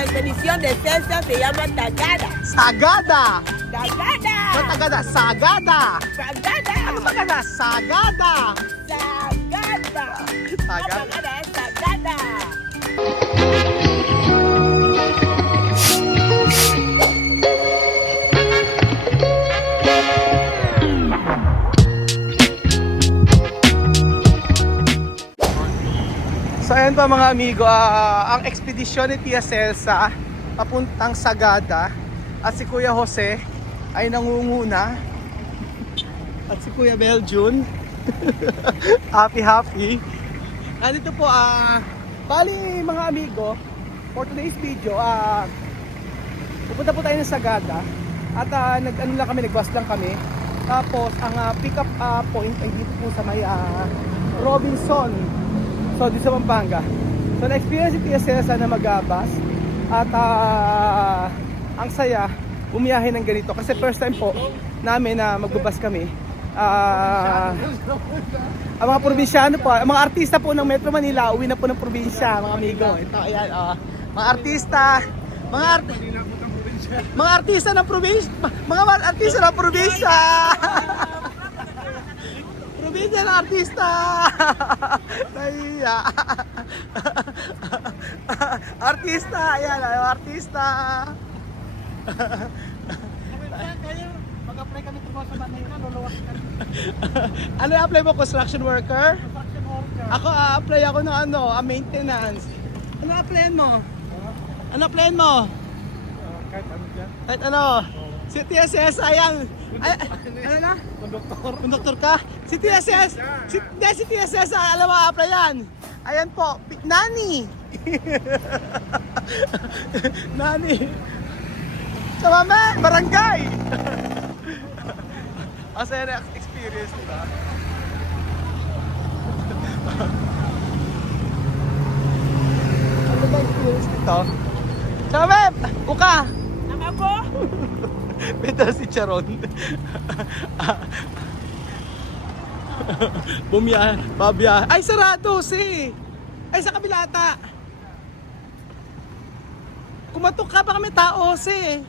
esta expedición de César se llama Tagada. Sagada! Tagada. No, Tagada, Sagada! Tagada. Ano Tagada? Sagada! Sagada. Sagada. No, Tagada es Sagada. So ayan pa mga amigo, ang ekspedisyon ni Tia Celsa papuntang Sagada at si Kuya Jose ay nangunguna at si Kuya Beljun happy. Nandito po, bali mga amigo, for today's video, pupunta po tayo ng Sagada at nag-ano lang kami, nag-bus lang kami. Tapos ang pick up point ay dito po sa may Robinson. So, dito sa Pampanga. So, na-experience si Tia Celsa na mag-bus. At ang saya, bumiyahe ng ganito. Kasi first time po namin na mag-bus kami. Ang mga probinsyano po, ang mga artista po ng Metro Manila, uwi na po ng probinsya, mga amigo. Ito, ayan, mga artista, mga artista ng probinsya, mga artista ng probinsya. Probinsya ng artista. Naiya. Artista, ayan, artista. Mag-apply kami trabaho sa Manila, luluwas kami. Ano i-apply mo? Construction worker? Construction worker. Ako, apply ako ng maintenance. Ano applyan mo? Ano applyan mo? Kahit ano dyan. Kahit ano? Si TSS, ayan. Ay, ano na? Konduktor. Konduktor ka? Si TSS, si TSS, alam mo, applyan. Ayan po, Nani. Nani. Sa mama, barangay. Kasi experience, diba? Ano ba experience nito? Sa mama, buka. Nama ko? Ito si Charon. Babiya. Ay, sarado si. Ay, sa kabila ata. Kumatok ka, baka may tao si.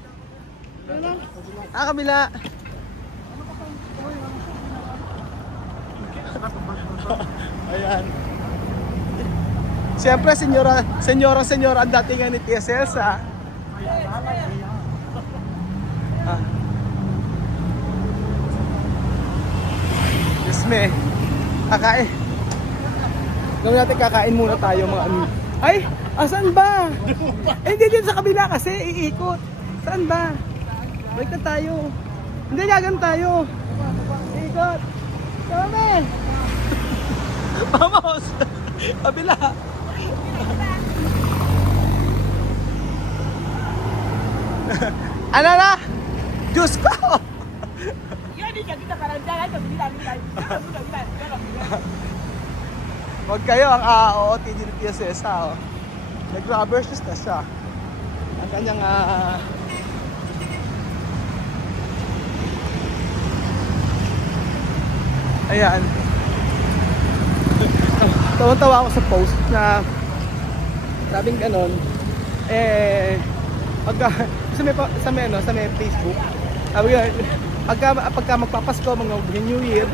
Kabila. Ayan. Siyempre, senyora ang datingan ni Tia Celsa. Yes, me. Kakain. Gawin natin, kakain muna tayo mga amigo. Ay, asan ba? Hindi din sa kabila kasi iikot. Saan ba? Balik na tayo. Hindi, gagan tayo. Iikot. Tama. Vamos. Kabila. Ano na? Diyos ko! Yan, di kita karandahan. Bilang. Huwag kayo ang OOTD ni Tia Celsa. Nag-rubber shoes na siya. Ang kanyang ayan. Tawa-tawa ako sa post na sabing ganon. Sa may Facebook. Pagka magpapasko, mga New Year,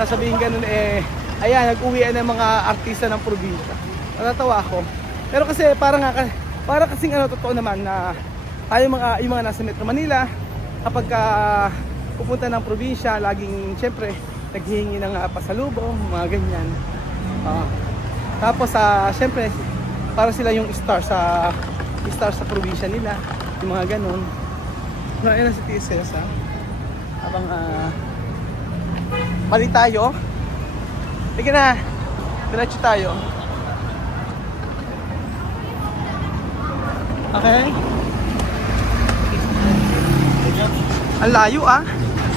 sasabihin ganun ayan, nag-uwian ng mga artista ng probinsya. Natatawa ako. Pero kasi para kasing totoo naman na tayo yung mga nasa Metro Manila, kapag pupunta ng probinsya, laging syempre naghihingi ng pasalubong, mga ganyan. Tapos syempre para sila yung star sa probinsya nila, yung mga ganun. Ayan na si Tia Celsa. Habang balik tayo. Sige na, diretso tayo. Okay? Ang layo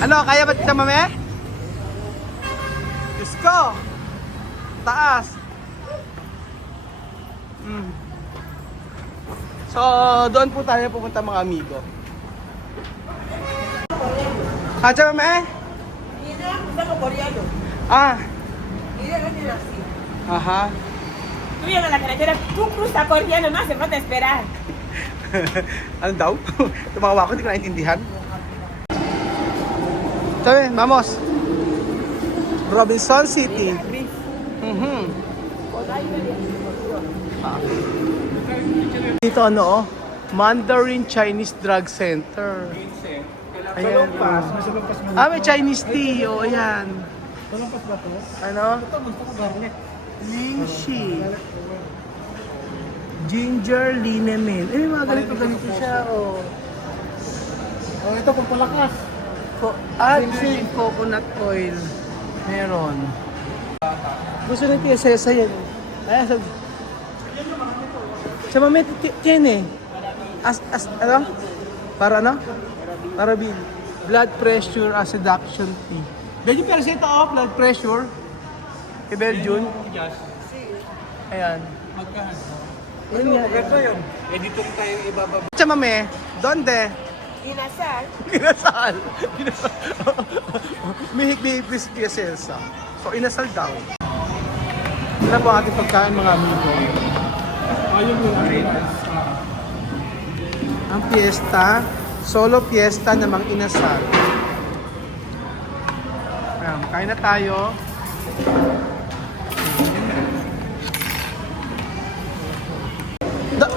Ano, kaya ba ito mame? Diyos ko! Taas! So, doon po tayo pupunta mga amigo. Hacha mame? Mira, Ajá. tú llegas a la carretera, tú cruzas corriendo, no hace falta esperar. Ano daw? Tumawa ako, hindi ko naintindihan. Sabi, vamos. Robinson City. Mhm. Dito ano oh, Mandarin Chinese Drug Center. Ayan. May Chinese tea. Oh, ayan. Talampas ba to? Ano? Ito, gusto ko garlic. Lychee. Ginger liniment. Eh, mga ganito siya. Oh. Oh, ito pang palakas. Drink coconut oil. Meron. Gusto ng TSS yan. Ayan, sa mamit, tiyan eh. Ano? Para ano? Parabil. Blood pressure as seduction tea. Belgium pero ito oh, blood pressure. Kay Belgium. Ayan. Yun nga. Ito yun. Eh, dito rin tayo ibababa. Chamame, donde? Inasal. Inasal. Mihik-mihik bis piyaselsa. So, inasal daw. Ano po ang ating pagkain mga amigo? Ayun yung Ang piyesta, solo piyesta namang inasal. Ayan, kain na tayo.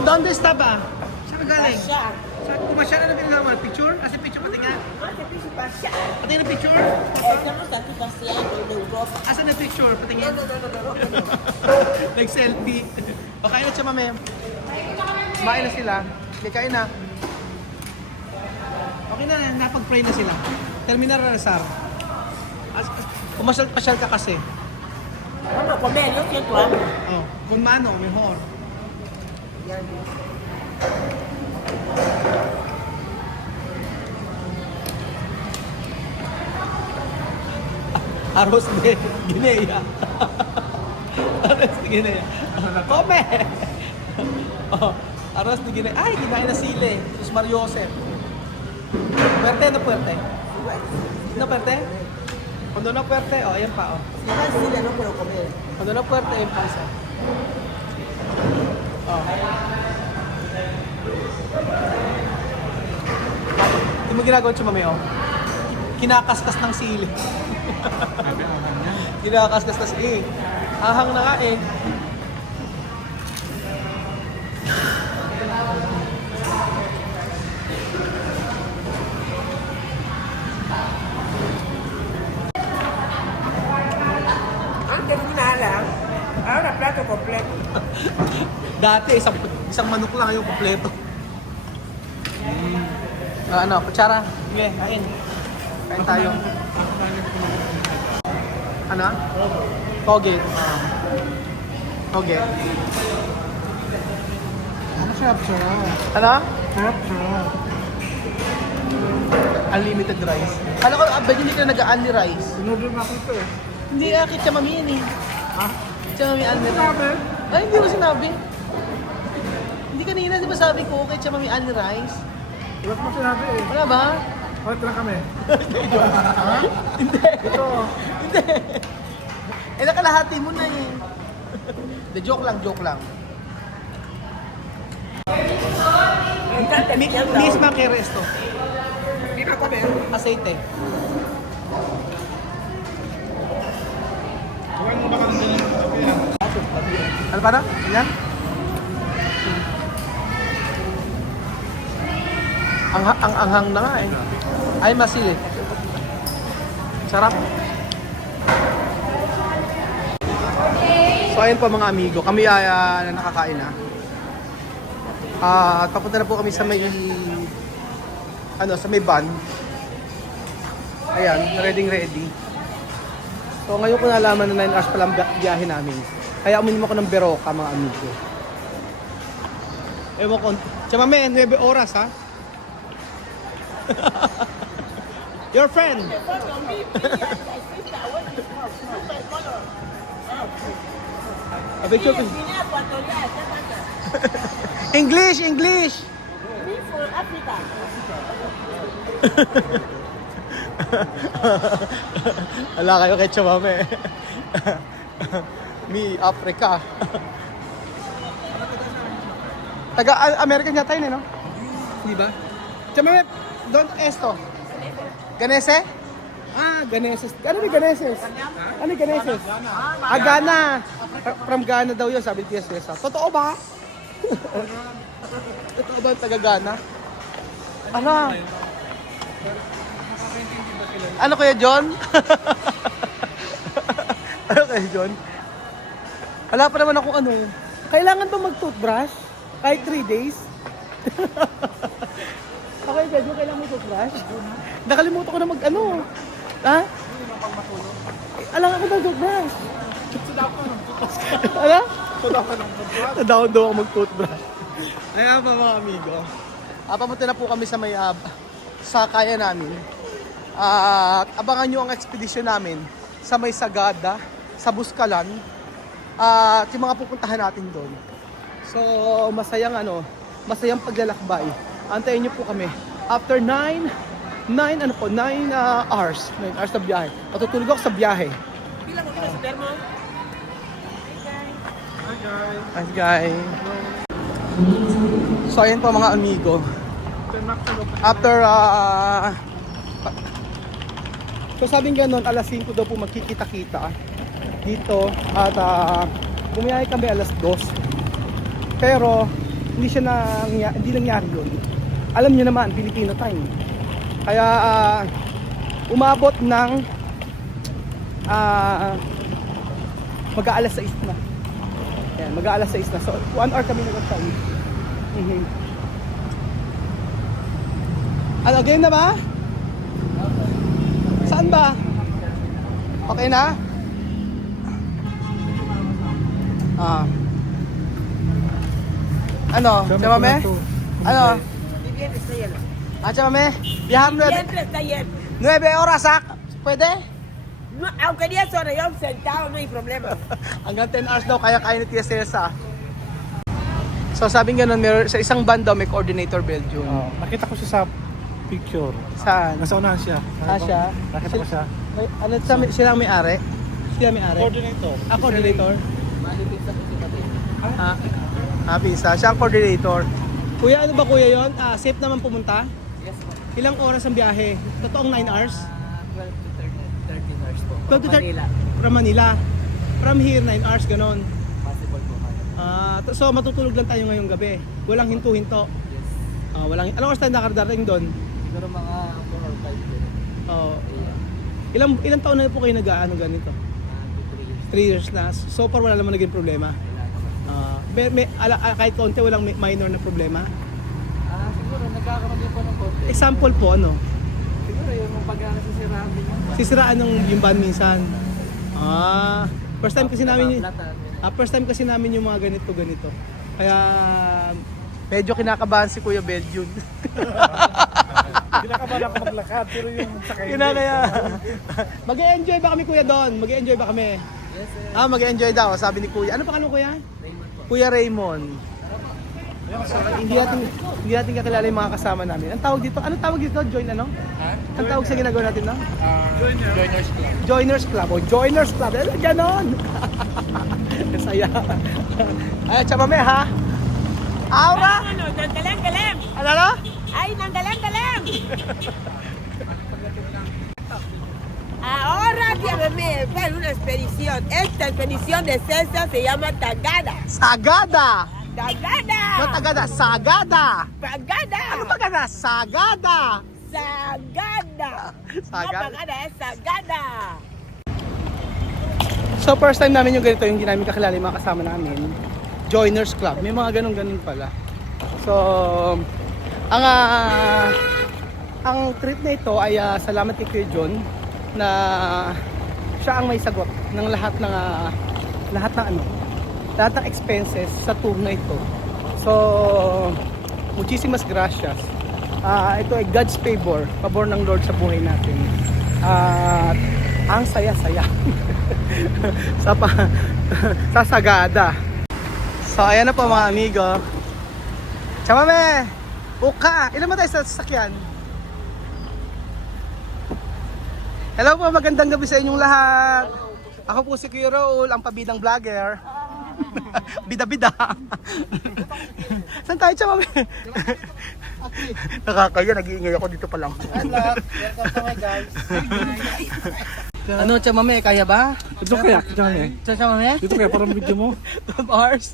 ¿Dónde estaba? Saan ka galing? Pasya. Kumasya na namin naman. Picture? Kasi picture pati nga. Ate, piso pasya. Pati na picture? Estamos aquí paseando en Europa. Asan na picture? Pati nga. No. Nag-selfie. O, kain na siya, mami. Kumain na sila. Okay, kain na. Okay na, napag-pray na sila. Terminar na Sar. Kumasyal-pasyal ka kasi. Vamos a comer, yo siento hambre. Oh, con mano, mejor. Arroz de Guinea. Arroz de Guinea. Come! Oh, arroz de Guinea. Ay, kinain na sili. Sus Mariosep. Puerte, no puerte? No puerte? Cuando no puerte, oh, ayan pa, oh. Si no es sila, no puedo comer. Cuando no puerte, ayan pa isa. Oh. Hindi mo ginagawa siya, mami, oh. Kinakaskas ng sili. Kinakaskas na sili. Ahang na nga eh. Antes una lang, ahora plato completo. Dati, isang manok lang yung kompleto. Ano, kutsara. Sige, kain. Kain tayo. Ano? Toge. Toge. Ano siya? Ano? Sarap siya. Unlimited rice. Kala ko, ba hindi ka nag-unli rice? Sinodor na ako ito eh. Hindi, kitsa mami yun eh. Ha? Kitsa mami unli rice. Sabi? Ay, hindi mo sinabi. Hindi kanina, di ba sabi ko, kitsa mami unli rice? Wala ko sinabi eh. Wala ba? Wala lang kami. Hindi. Ito. Hindi. Eh, nakalahati mo na eh. The joke lang, joke lang. Misma que resto. Hindi na comer. Aceite. Huwag mo baka nandun yung Ano pa na? Yan? Ang anghang na nga eh. Ay, masili. Sarap. So ayun po mga amigo, kami na nakakain na. Papunta na po kami sa may sa may van. Ayan, ready. So ngayon ko nalaman na 9 hours pa lang biyahe namin. Kaya uminom ako ng Berocca mga amigo. Ewan ko, chamame, 9 oras ha? Your friend. A picture. English. Me for Africa. Wala kayo kay Chamame. Me, Africa. American yata yun, no? Di ba? Chamame, don't esto. Ganese? Ah, Ganeses. Ano yung Ganeses? Ano yung Ganeses? Ah, Ghana. From Ghana daw yun, sabi ni Tia Cesa. Totoo ba? Totoo ba taga Ghana? Ano? Ano kaya John? Ano kaya John? Wala pa naman akong ano. Kailangan ba mag-toothbrush? Kahit 3 days? Okay, John, kailangan mo toothbrush? Nakalimutan ko na mag-ano. Ha? Alam ako ng toothbrush. Ano? Tadaw daw ako mag-toothbrush. Ayan pa mga amigo. Papunta na po kami sa may sa kaya namin. At abangan nyo ang ekspedisyon namin sa may Sagada, sa Buskalan. At yung mga pupuntahan natin doon. So masayang paglalakbay. Antayin nyo po kami. After 9 hours na biyahe. Matutulog ako sa biyahe. Pila mo sa termo? Hi guys. So ayan po mga amigo. After so sabing ganon, alas 5 daw po magkikita-kita dito at bumiyahe kami alas 2. Pero hindi nangyari yun. Alam niyo naman, Filipino time. Kaya umabot ng mag-aalas 6 na. Ayan, mag-aalas 6 na. So 1 hour kami nag-time. Ano, game na ba? Saan ba? Okay na? Ano? Chamame? Ano? Viernes está lleno. Chamame? Viajar Viernes está lleno. 9 oras, Pwede? No, aunque 10 horas yo sentado no hay problema. Hanggang 10 hours daw kaya ni Tia Cesa. So sabing ganun, sa isang band daw may coordinator Belgium. Nakita ko siya sa picture. Saan? Nasa unahan siya. Siya? Nakita ko siya. Ano, sila ang may-ari? Sila may-ari? Coordinator. Coordinator? Pisa. Siya ang coordinator. Kuya, ano ba kuya yon? Safe naman pumunta? Yes po. Ilang oras ang biyahe? Totoong 9 hours? 12 to 13 hours po. 12 to 13 Manila. From Manila. From here, 9 hours, ganon. Possible po. So matutulog lang tayo ngayong gabi. Walang hinto-hinto. Yes. Anong oras tayo nakarating doon? Siguro mga 4 or 5 po. Ilang taon na po kayo nag-ano ganito? 2 to 3 years. 3 years na. So far wala naman naging problema. Wala naman. Kahit konti walang minor na problema. Siguro nagkakaroon din po ng konti. Example po ano? Siguro yung pagkakasisiraan din yun. Sisiraan ng yung van minsan. First time kasi namin first time kasi namin yung mga ganito. Kaya medyo kinakabahan si Kuya Belgium. Kinakabahan ako maglakad, pero yung sakay. Kaya mag-e-enjoy ba kami Kuya doon? Mag-e-enjoy ba kami? Yes sir. Mag-e-enjoy daw, sabi ni Kuya. Ano pangalan Kuya? Raymond po. Kuya Raymond. Hindi natin kakilala yung mga kasama namin. Ang tawag dito, ano tawag dito? Join ano? Ang tawag sa ginagawa natin, no? Joiners Club. Joiners Club. Joiners Club. Ano, ganon. Saya. Ay, chamame ha? Aura! Ano, nanggalang-galang. Ano na? Ay, nanggalang-galang. Ahora, dígame, fue una expedición. Esta expedición de César se llama Tagada. Sagada! Tagada. No, Tagada. Sagada! Pagada. Ano ba gana? Sagada! Sagada. Sagada. No, Pagada es Sagada. So first time namin yung ganito, yung hindi namin kakilala yung mga kasama namin. Joiners Club. May mga ganun pala. So, ang trip na ito ay salamat kay Kuya John na siya ang may sagot ng lahat ng expenses sa tour na ito. So, muchísimas gracias. Ito ay God's favor, pabor ng Lord sa buhay natin. At ang saya-saya sa Sagada. So, ayan na po mga amigo. Chamame! Uka! Ilan mo tayo sa sasakyan? Hello po, magandang gabi sa inyong lahat. Ako po si Kuya Raul, ang pabidang vlogger. Bida-bida. Saan tayo, Chamame? Nakakaya, nag-iingay ako dito pa lang. Ano, Chamame, kaya ba? Ito kaya, kita niya. Chamame? Ito kaya, parang video mo. 12 hours.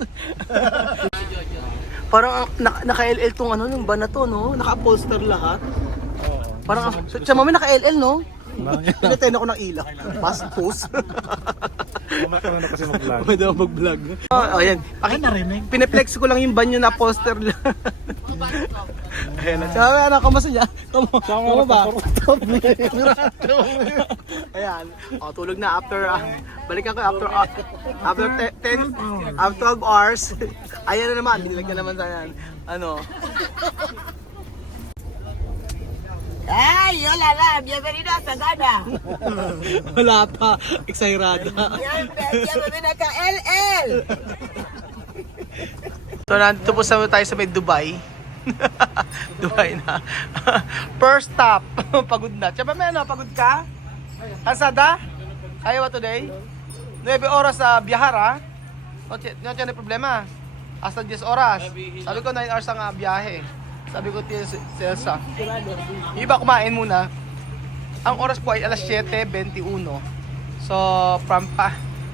Parang naka-LL tong ano, yung van na to, no? Naka-upholster lahat. Parang, Chamame, naka-LL, no? Pinatain ako ng ilaw. Post. Kumakaroon na kasi mag-vlog. Pwede ako mag-vlog. Oh, ayan. Pineplex ko lang yung banyo na poster lang. Ayan. Sabi, ano, kamusta niya? Kamu ba? Ayan. O, tulog na after, balikan ko after 10, after 12 hours. Ayan na naman, binilagyan naman sa yan. Ano? Ay, hola, la, bienvenido a Sagada. Wala pa. Excited. Bienvenido ka LL. So, nandito po tayo sa may Dubai. Dubai na. First stop. Pagod na. Tsaba may ano, pagod ka? Kalsada? Kaya ba today? 9 oras sa biyahar, ha? No tiyan problema. Hasta 10 oras. Sabi ko 9 hours ang biyahe. Sabi ko tiyan si Elsa. Yung iba kumain muna. Ang oras po ay alas 7:21. So,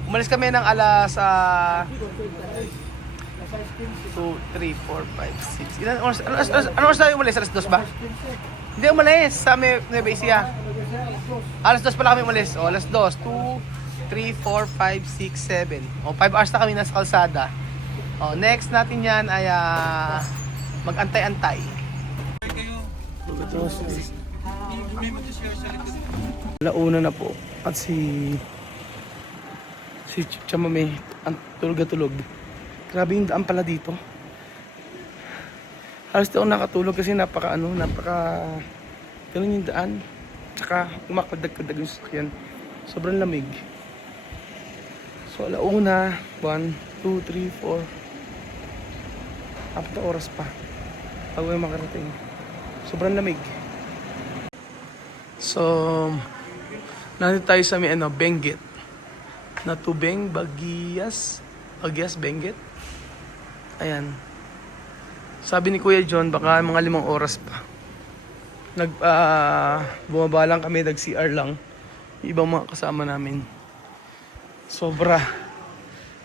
umalis kami ng alas 2, 3, 4, 5, 6. Ilan oras? Ano oras tayo umalis? Alas 2 ba? Hindi umalis sa Nueva Ecija. Alas 2 pala kami umalis. O, alas 2. 2, 3, 4, 5, 6, 7. O, 5 hours na kami nasa kalsada. O, next natin yan ay mag-antay-antay. Launa na po. At si Chamame ang tulog na tulog. Grabe yung daan pala dito. Halos di ako nakatulog kasi napaka ganun yung daan. Tsaka umakadag-kadag yung sasakyan. Sobrang lamig. So alauna, 1, 2, 3, 4. 4 oras pa bago yung makarating. Sobrang lamig. So nandito tayo sa may Benguet. Na Tubeng, Bagias, Benguet. Ayan. Sabi ni Kuya John, baka mga 5 oras pa. Bumaba lang kami, nag-CR lang. Yung ibang mga kasama namin. Sobra.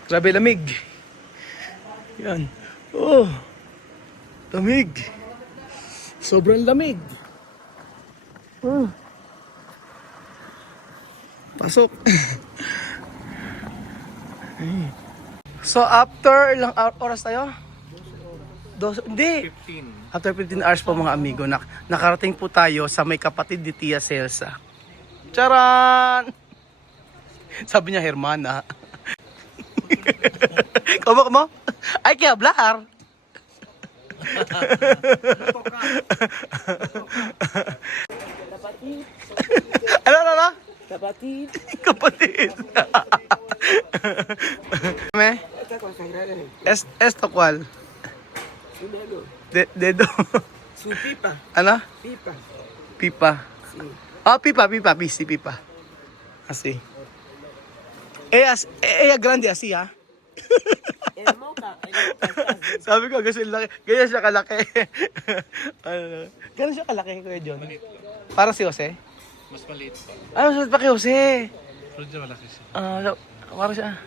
Grabe lamig. Yan. Oh. Lamig. Sobrang lamig. Pasok. So after ilang oras tayo? 12, hindi. 15. After 15 hours po mga amigo, nakarating po tayo sa may kapatid ni Tia Celsa. Charan! Sabi niya, Hermana. Kamu mo? Ay, kaya hablar. Ano? Kapatid. Kapatid. Me? Esta consagrada. Esto cual? Dedo. Su pipa. Ano? Pipa. Pipa. Sí. Ah, pipa. Pisi, pipa. Así. Ella grande así, ha? El moca. Sabi ko, kasi laki. Ganyan siya kalaki. Ganyan siya kalaki, Kuya John. Para si Jose? Mas maliit pa. Ano, mas pa kay Jose? Pero dyan malaki siya. Para siya.